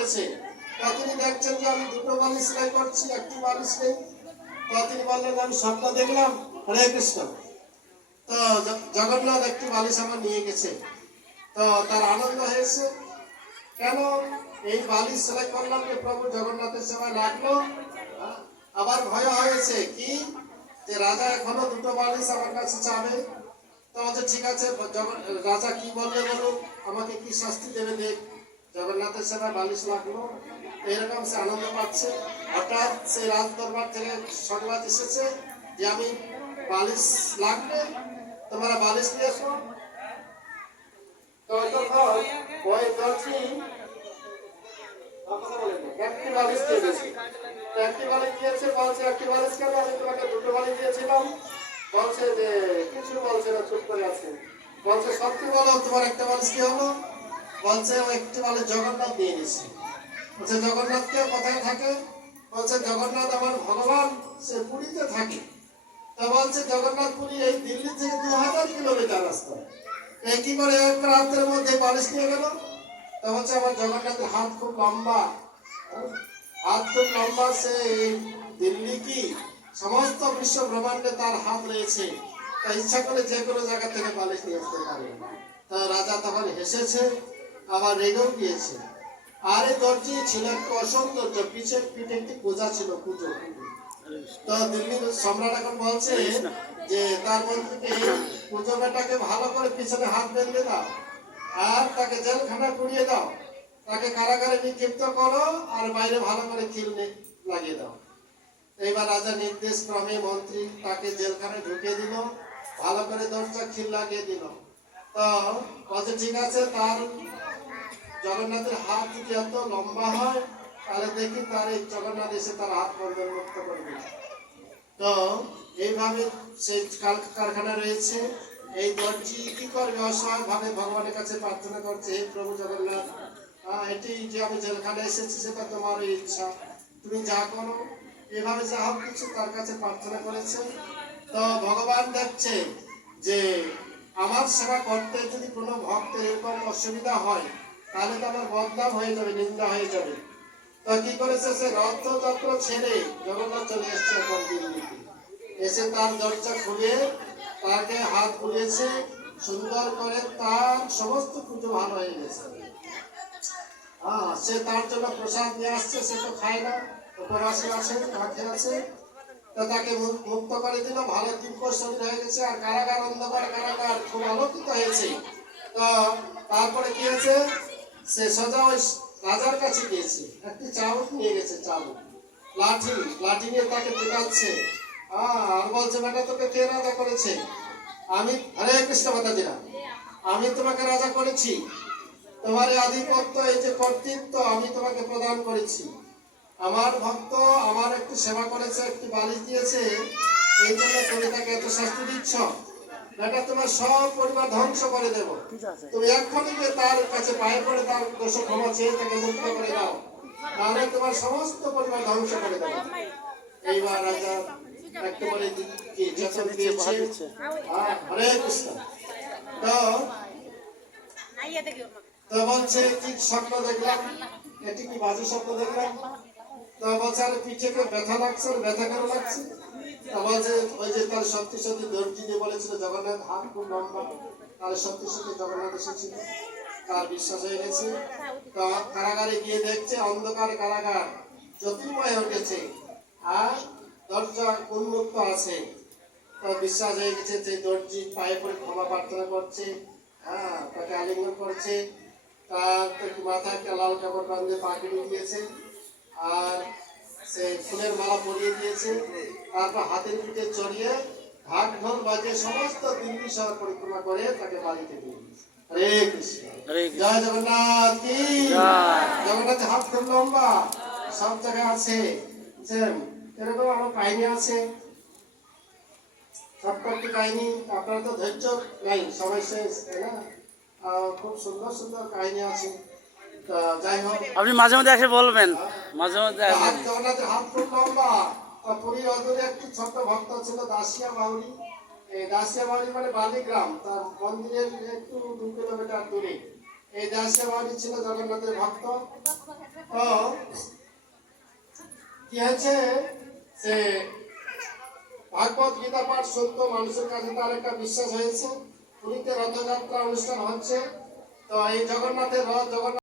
বলেছে। তা তিনি দেখছেন যে আমি দুটো বালিশ সেলাই করছি, একটি বালিশ নেই। তা তিনি বললেন আমি স্বপ্ন দেখলাম। হরে কৃষ্ণ। তো জগন্নাথ একটি বালিশ আমার নিয়ে গেছে। তো তার আনন্দ হয়েছে। কেন এই বালিশ সেলাই করলাম যে প্রভু জগন্নাথের সেবায় লাগলো। আবার ভয় হয়েছে কি যে রাজা এখনো দুটো বালিশ আমার কাছে চাবে। তো বলছে ঠিক আছে, রাজা কি বললে বলুন, আমাকে কি শাস্তি দেবে দেখ। জগন্নাথের সেবায় বালিশ লাগলো, এরকম সে আনন্দ পাচ্ছে। হঠাৎ সেই রাজ দরবার থেকে সংবাদ এসেছে যে আমি বালিশ লাগবে, তোমরা বালিশ নিয়ে এসো। তো ওই দর্জি একটি বালিশ দিয়ে গেছে। একটি বালিশ দিয়েছে, বলছে একটি বালিশ কেন, আমি তোমাকে দুটো বালিশ দিয়েছিলাম। বলছে যে কিছু বলছে না, চুপ করে আছে। বলছে সত্যি বলো, তোমার একটা বালিশ কি হলো? বলছে ও একটি বালিশ জগন্নাথ দিয়ে গেছে। বলছে জগন্নাথ কে কোথায় থাকে? বলছে জগন্নাথ আমার ভগবান, সে পুরীতে থাকে। তা বলছে জগন্নাথ পুরী এই দিল্লি থেকে 2000 কিলোমিটার রাস্তা, এই কি করে এক রাতের মধ্যে বালিশ নিয়ে গেল? তা বলছে আমার জগন্নাথের হাত খুব লম্বা, হাত খুব লম্বা, সে দিল্লি কি সমস্ত বিশ্ব ব্রহ্মাণ্ডে তার হাত রয়েছে, তা ইচ্ছা করে যে কোনো জায়গা থেকে বালিশ নিয়ে আসতে পারে। তা রাজা তখন হেসেছে, আবার রেগেও গিয়েছে। আর এই দর্জি ছিল একটু অসৌন্দর্য, পিঠে একটি পূজা ছিল, পুজো। তো দিল্লির সম্রাট এখন বলছে যে তার মন্ত্রীকে পুজো বেটাকে ভালো করে পিছনে হাত বেঁধে দাও, আর তাকে জেলখানায় পুড়িয়ে দাও, তাকে কারাগারে নিক্ষিপ্ত করো, আর বাইরে ভালো করে খিল লাগিয়ে দাও। এইবার রাজা নির্দেশ ক্রমে মন্ত্রী তাকে জেলখানায় ঢুকিয়ে দিল, ভালো করে দরজা খিল লাগিয়ে দিল। তো বলছে ঠিক আছে, তার জগন্নাথের হাত যদি এত লম্বা হয় তাহলে দেখি তার এই জগন্নাথ এসে তার হাত বন্ধন মুক্ত করে দিল। তো এইভাবে সেই কারখানা রয়েছে। এই দর্জি কি করবে, অসহায় ভাবে ভগবানের কাছে প্রার্থনা করছে, হে প্রভু জগন্নাথ, এটি যে আমি জেলখানায় এসেছি সেটা তোমার ইচ্ছা, তুমি যা করো। এভাবে যা হোক কিছু তার কাছে প্রার্থনা করেছে। তো ভগবান দেখছে যে আমার সেবা করতে যদি কোনো ভক্তের এরকম অসুবিধা হয় তাহলে তো আমার বদনাম হয়ে যাবে, নিন্দা হয়ে যাবে। তো কি করেছে, সে রথযাত্র ছেড়ে জগন্নাথ চলে এসছে এখন দিল্লিতে। এসে তার দরজা খুলে তাকে হাত বুলিয়েছে সুন্দর করে, তার সমস্ত পুজো ভালো হয়ে গেছে। সে তার জন্য প্রসাদ নিয়ে আসছে, সে তো খায় না, উপবাসী আছে, ভাতে আছে। তো তাকে মুক্ত করে দিল, ভালো দিব্য শরীর হয়ে গেছে। আর কারাগার, অন্ধকার কারাগার খুব আলোকিত হয়েছে। তো তারপরে কি হয়েছে, সে সোজা ওই রাজার কাছে গিয়েছে, একটি চাবুক নিয়ে গেছে, চাবুক লাঠি নিয়ে তাকে টিকাচ্ছে। আর বলছে বেটা তোকে কে রাজা করেছে? আমি, হরে কৃষ্ণ মাতাজিরা, আমি তোমাকে রাজা করেছি, তোমার আধিপত্য, এই যে কর্তৃত্ব আমি তোমাকে প্রদান করেছি। আমার ভক্ত আমার একটু সেবা করেছে, একটি বালিশ দিয়েছে, এই জন্য তুমি তাকে এত শাস্তি দিচ্ছ। বেটা তোমার সব পরিবার ধ্বংস করে দেব, তুমি এক্ষুনি গিয়ে তার কাছে পায়ে পড়ে তার দোষ ক্ষমা চেয়ে তাকে মুক্ত করে দাও, নাহলে তোমার সমস্ত পরিবার ধ্বংস করে দেব। এইবার রাজা একটু বলে দিয়েছে, হরে কৃষ্ণ। তো বলছে কি স্বপ্ন দেখলাম, এটি কি বাজে স্বপ্ন দেখলাম? তো বলছে আরে পিঠে ব্যথা লাগছে, ব্যথা কেন লাগছে? তা বলছে ওই যে তার সত্যি সত্যি দর্জি দিয়ে বলেছিল জগন্নাথ হাত খুব লম্বা, তাহলে সত্যি সত্যি জগন্নাথ এসেছিল, তার বিশ্বাস হয়ে গেছে। তো কারাগারে গিয়ে দেখছে অন্ধকার কারাগার জ্যোতির্ময় উঠেছে, আর দরজা উন্মুক্ত আছে। তো বিশ্বাস হয়ে গেছে যে দর্জি পায়ে পড়ে ক্ষমা প্রার্থনা করছে, তাকে আলিঙ্গন করছে, তার মাথায় একটা লাল কাপড় বাঁধে পাগড়ি দিয়েছে, আর সে ফুলের মালা পরিয়ে দিয়েছে। তারপর হাতের পিঠে চড়িয়ে ঢাক ঢোল বাজিয়ে সমস্ত দিল্লি শহর পরিক্রমা করে তাকে বাড়িতে নিয়ে গেছে। হরে কৃষ্ণ, জয় জগন্নাথ কি জগন্নাথের হাত খুব লম্বা, সব জায়গায় আছে। এরকম আমার কাহিনী আছে, সবকটি কাহিনী। আপনারা তো ধৈর্য নাই, সময় শেষ, তাই না? খুব সুন্দর সুন্দর কাহিনী আছে। যাই হোক, আপনি মাঝে মধ্যে এসে বলবেন, মাঝে মধ্যে জগন্নাথের হাত খুব লম্বা। পুরীর অদূরে একটি ছোট্ট ভক্ত ছিল দাসিয়া বাউরি। এই দাসিয়া বাউরি মানে বালিগ্রাম, তার মন্দিরের একটু 2 কিলোমিটার দূরে। এই দাসিয়া বাউরি ছিল জগন্নাথের ভক্ত। তো কি হয়েছে সে ভাগবত গীতা পাঠ সত্য মানুষের কাছে তার একটা বিশ্বাস হয়েছে পুরীতে রথযাত্রা অনুষ্ঠান হচ্ছে তো এই জগন্নাথের রথ জগন্নাথ